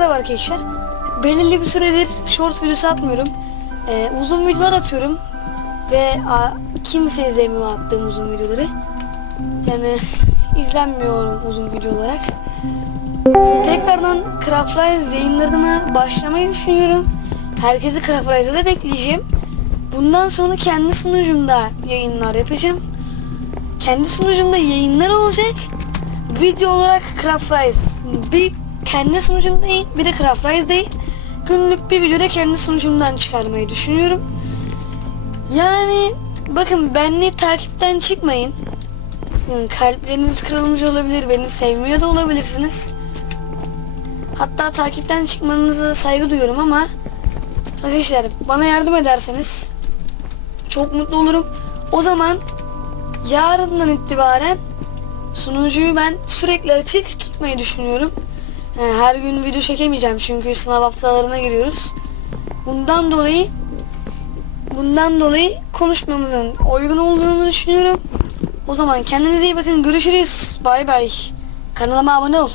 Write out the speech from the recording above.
merhaba arkadaşlar. Belirli bir süredir short videosu atmıyorum. Ee, uzun videolar atıyorum. Ve a, kimse izlemiyor attığım uzun videoları. Yani izlenmiyor uzun video olarak. Tekrardan Craft Rise yayınlarıma başlamayı düşünüyorum. Herkesi Craft Rise'a da bekleyeceğim. Bundan sonra kendi sunucumda yayınlar yapacağım. Kendi sunucumda yayınlar olacak. Video olarak Craft Rise. Bir kendi sunucum değil, bir de Craft Rise değil. Günlük bir videoda kendi sunucumdan çıkarmayı düşünüyorum. Yani bakın benli takipten çıkmayın. Yani kalpleriniz kırılmış olabilir, beni sevmiyor da olabilirsiniz. Hatta takipten çıkmanıza saygı duyuyorum ama arkadaşlar bana yardım ederseniz çok mutlu olurum. O zaman yarından itibaren sunucuyu ben sürekli açık tutmayı düşünüyorum. Yani her gün video çekemeyeceğim çünkü sınav haftalarına giriyoruz. Bundan dolayı bundan dolayı konuşmamızın uygun olduğunu düşünüyorum. O zaman kendinize iyi bakın. Görüşürüz. Bay bay. Kanalıma abone ol.